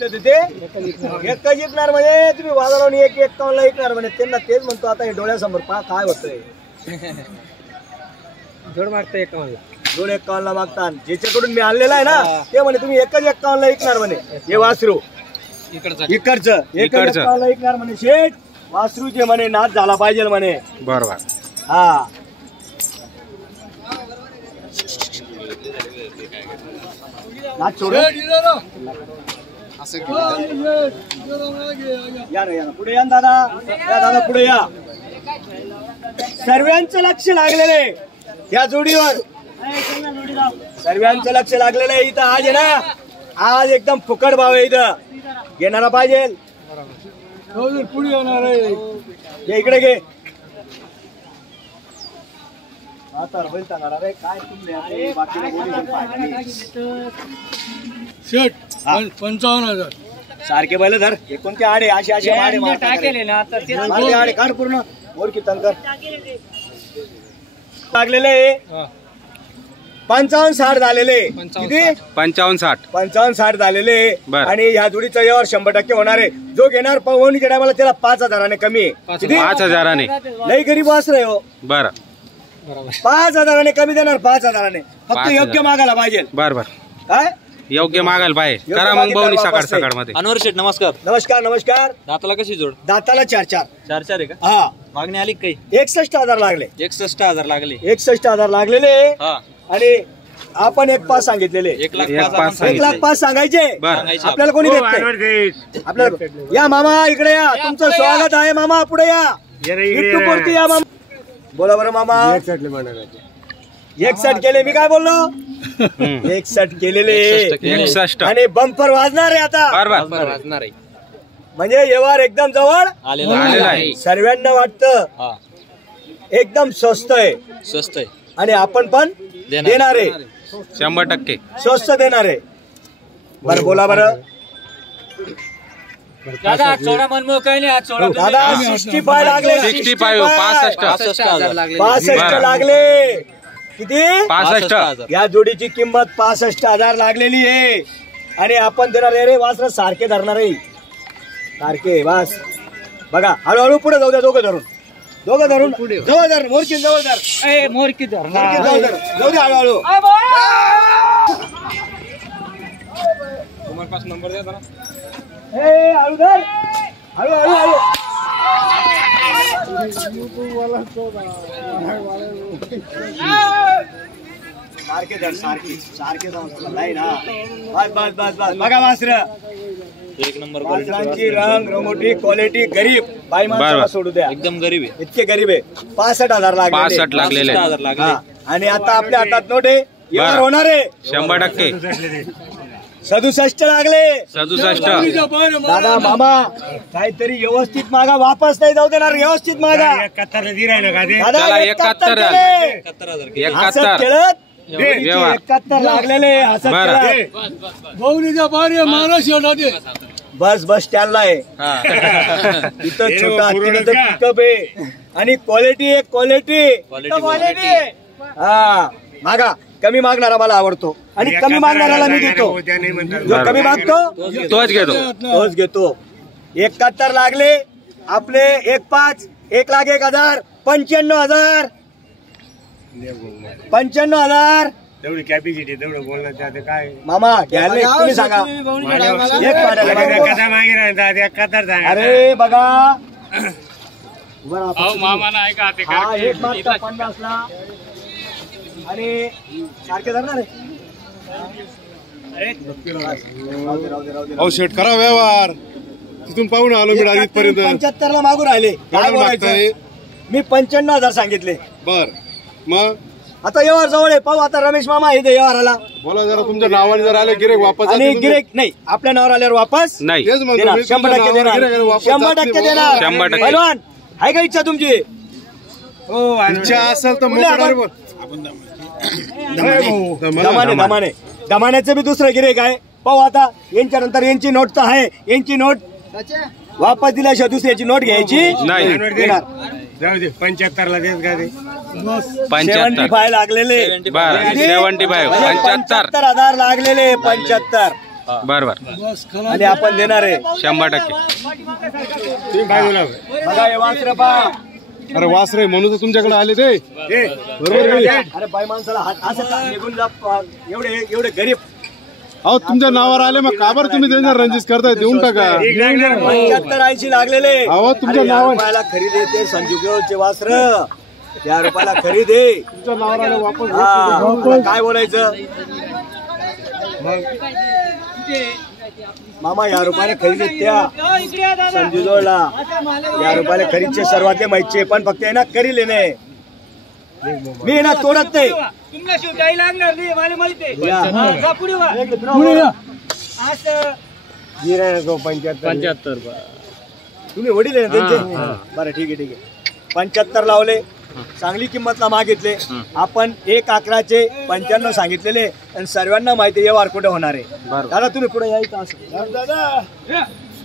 ते एकच विकणार म्हणजे तुम्ही बाजारावर 1.51 विकणार म्हणजे त्यांना तेच म्हणतो. आता हे डोळ्यासमोर पहा काय होतंय. जोड मागता 51 जोड 51 मागतात. ज्याच्याकडून मी आणलेला आहे ना ते म्हणे तुम्ही एकच 51 विकणार म्हणे. हे वासरू इकडचं 51 विकणार म्हणे. शेठ वासरूचे म्हणे नाच झाला पाहिजे म्हणे. बरोबर. हा नाच सोड या ना पुढे या दादा. या दादा पुढे या. सर्वांचं लक्ष लागलेले या जोडीवर. सर्वांचं लक्ष लागलेलं आहे इथं. आज आहे ना आज एकदम फुकट भाव आहे इथं. घेणारा पाहिजे पुढे येणार आहे. इकडे घे. काय तुम्ही 55,000 सारखे बैल धर. हे कोणते आडे असे असे आडे काढ पूर्ण वर की तंकर लागलेले 55-60 झालेले. किती 55-60 झालेले. आणि ह्या जोडीचा व्यवहार 100% होणार आहे. जो घेणार पवनीच्या टायमाला त्याला 5,000 कमी आहे. 5,000 लई गरीब वासरे हो. बरं 5,000 कमी देणार. 5,000 फक्त योग्य मागायला पाहिजे. बरोबर काय योग्य मागायला पाहिजे. करा मग बवनी सकाळ मध्ये. अनवर शेठ नमस्कार. नमस्कार नमस्कार. दाताला कशी जोड? दाताला 4 आहे का? हा मागणी आली काही? 61,000 लागले. 61,000 लागले. 61,000 लागलेले. आणि आपण 1,5 सांगितलेले. 1,05,000 सांगायचे. आपल्याला कोणी देत नाही. आपल्याला या मामा इकडे या. तुमचं स्वागत आहे मामा. पुढे या. विठ्ठूपूर्ती या मामा. बोला बरं मामा. 61 केले. मी काय बोललो 61 केलेले. 61 आणि बंपर वाजणार आहे आता. वाजणार आहे म्हणजे व्यवहार एकदम जवळ आलेला आहे. सर्वांना वाटतं एकदम स्वस्त आहे. आणि आपण पण देणार आहे 100% स्वस्त देणार आहे. बरं बोला बरं दादा. चोडा मनमोह काही नाही. दादा 65 लागले. 65 लागले. किती 65 या जोडीची किंमत 65,000 लागलेली आहे. आणि आपण देणार रे वासर सारखे धरणार आहे. सारखे वास बघा. हळूहळू पुढे जाऊ द्या. दोघं धरून जवळ धर. मोरकीन जवळ धर. मोरकी धर. जाऊ दे हळूहळू. तुम्हाला 5 नंबर द्या जरा. हळू धर. हळू सारखे धर. सारखे नाही ना. बस बघा वासर 1 नंबर वासरांची रंग रंगोटी क्वालिटी. गरीब बाई माणसाला सोडू द्या. एकदम गरीब आहे. इतके गरीब आहे. 65,000 लागलेले. आणि आता आपल्या हातात नोट आहे. व्यवहार होणार आहे 100%. 67 लागले. 67 दादा मामा काहीतरी व्यवस्थित मागा. वापस नाही जाऊ देणार. व्यवस्थित मागा. 71 71 लागलेले. बस स्टँडला आहे इथं. छोटा पिकअप आहे. आणि क्वालिटी हा मागा. कमी मागणारा मला आवडतो. आणि कमी मागणाऱ्याला मी देतो. जो कमी मागतो तोच घेतो. 71 लागले आपले. 1,5 1,01,000 95,000 95,000 तेवढी कॅपॅसिटी तेवढं बोलणं काय मामा घ्यायला तुम्ही सांगा. अरे बघा हा 1 मागता 50ला. आणि सारखे धरणार अहो शेट करा व्यवहार. तिथून पाहून आलो मी इथपर्यंत. 75ला मागू राहिले. काय बोलायचं. मी 95,000 सांगितले. बर मग आता व्यवहार जवळ आहे. पाहू आता रमेश मामा इथे व्यवहाराला. बोला जरा तुमच्या नावाने जर आले गिरेक वापस. आणि गिरेक नाही आपल्या नावावर आल्यावर वापस नाही. 100% देणार. पहिलवान आहे का इच्छा तुमची? हो इच्छा असेल तर दमाण्याचं बी दुसरं गिरेक आहे. पाहू आता यांच्या नंतर यांची नोट तर आहे. यांची नोट वापस दिल्याशिवाय दुसऱ्याची नोट घ्यायची नाही. 75ला देत का ते? 75 लागलेले. 75 75,000 लागलेले. 75 बर बर आणि आपण देणार आहे 100%. बघा हे वासरं पहा. अरे वासरे म्हणून तर तुमच्याकडे आले ते बरोबर आहे. अरे बाई माणसाला हात असं का निघून जा एवढे गरीब अहो तुमच्या नावावर आले मग का बरं तुम्ही त्यांना रंजित करताय? देऊन टाका. 75-80 लागलेले. अहो, तुमच्या अरे, या नावावर- रुपयाला खरेदी ते संजू केवळचे वासर या रुपयाला खरेदी. तुमच्या नावावर आले वापस हा, मला काय बोलायचं मामा? या रुपयाला खरेदी त्या संजू जोडला या रुपयाला खरीदचे सर्वातले माहिती पण फक्त आहे ना करी लेणे मी ना तोडत नाही. या. गिऱ्हाईक 75 तुम्ही वडील आहे ना त्यांचे? बरं ठीक आहे 75 लावले. चांगली किंमतला मागितले आपण. 1-11चे 95 सांगितलेले आणि सर्वांना माहिती आहे वार कुठे होणार आहे. दादा तुम्ही पुढे यायचं असं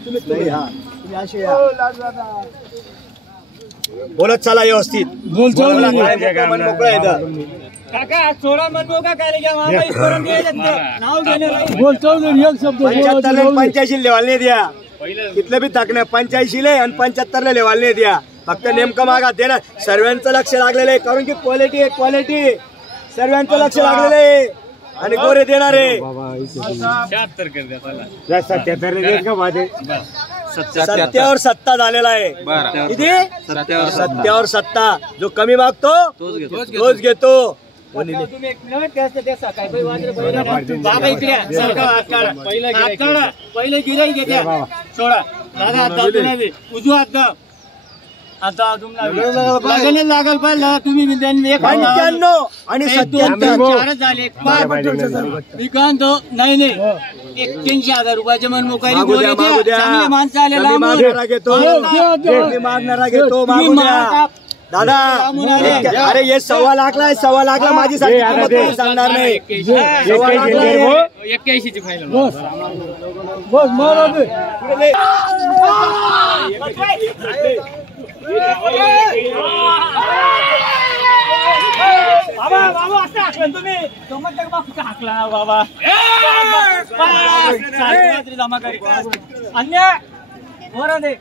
तुम्ही पुढे हा तुम्ही असे या. बोलत चला व्यवस्थित. बोला, काय मोकळं मन मोकळं आहे इथं. 85 लेवाल द्या. तिथलं बी टाकण्या 85 आणि 75 लेवाल द्या. फक्त नेमकं मागा दे ना. सर्वांचं लक्ष लागलेलं आहे कारण की क्वालिटी आहे क्वालिटी. सर्वांचं लक्ष लागलेलं आहे आणि गोरे देणार आहे. 70वर 70 झालेला आहे. किती? 70वर 70. जो कमी मागतो तोच घेतो. पहिले गिराईक घेत्या सोडा दादा उजवा आता लागेल लागल पाहिजे तुम्ही 95 आणि 77 झाले. मी म्हणतो नाही 81,000 रुपयाचे मन मोकारी चांगले माणसं आले मागणारा घेतो मागू द्या. दादा अरे हे 1.25 लाखला आहे. 1.25 लाखला माझी सांगणार नाही. 81 ची फायनल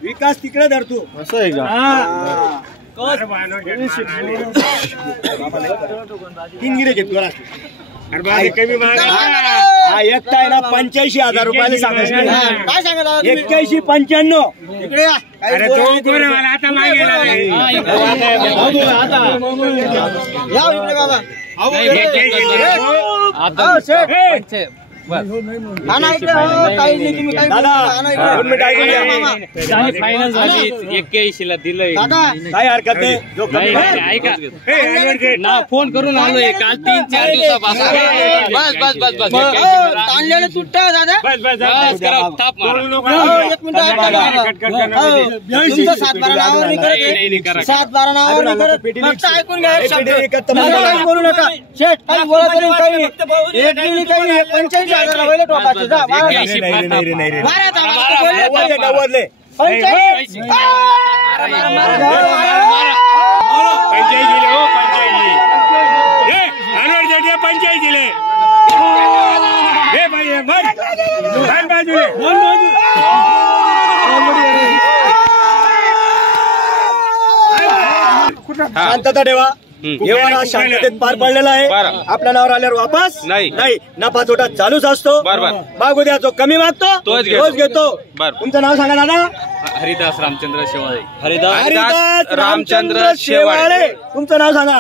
विकास तिकडे धरतो असं आहे का? तीन गिरे घेतो एकटा आहे ना 85,000 रुपयाला सांगायचं. 81-95 इकडे फायनल झाली 81 दिलंय. काय हरकत नाही. जो कमी ऐका ना फोन करून आलोय काल 3-4 दिवसापासून. बस तुटता दादा ताप मारा. 7-12 नावावर फक्त ऐकून घ्या. बोलू नका. शेठ काही बोला तरी काही 85,000 पहिले टोकाचे जा. 95 शांतता ठेवा. व्यवहार आज शांततेत पार पडलेला आहे. आपल्या नावावर आल्यावर वापस नाही. नफा तोटा चालूच असतो. मागू द्या. जो कमी मागतो तोच घेतो. तुमचं नाव सांगा दादा. हरिदास रामचंद्र शेवाळे. हरिदास रामचंद्र शेवाळे. तुमचं नाव सांगा.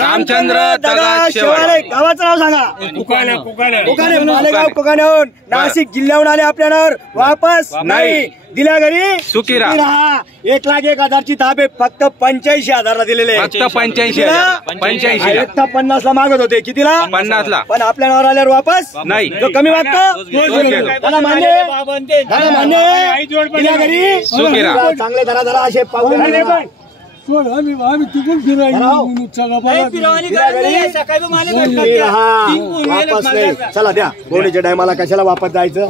रामचंद्र दगा शेवाळे. गावाचं नाव सांगा. कुकाणे मालेगाव कुकाण्याहून नाशिक जिल्ह्याहून आले. आपल्या नावावर वापस नाही. दिल्या घरी सुखी राहा. 1,01,000 ची ताप आहे. फक्त 85,000 ला दिलेले. फक्त 85 एकटा 50 ला मागत होते. कितीला? 50 ला. पण आपल्या नावावर आल्यावर वापस नाही. जो कमी मागतो त्याला मान्य दिल्या घरी सुखी राहा. चांगले धरा असे पाहून चला द्या. गोडीच्या टायमाला कशाला वापस जायचं.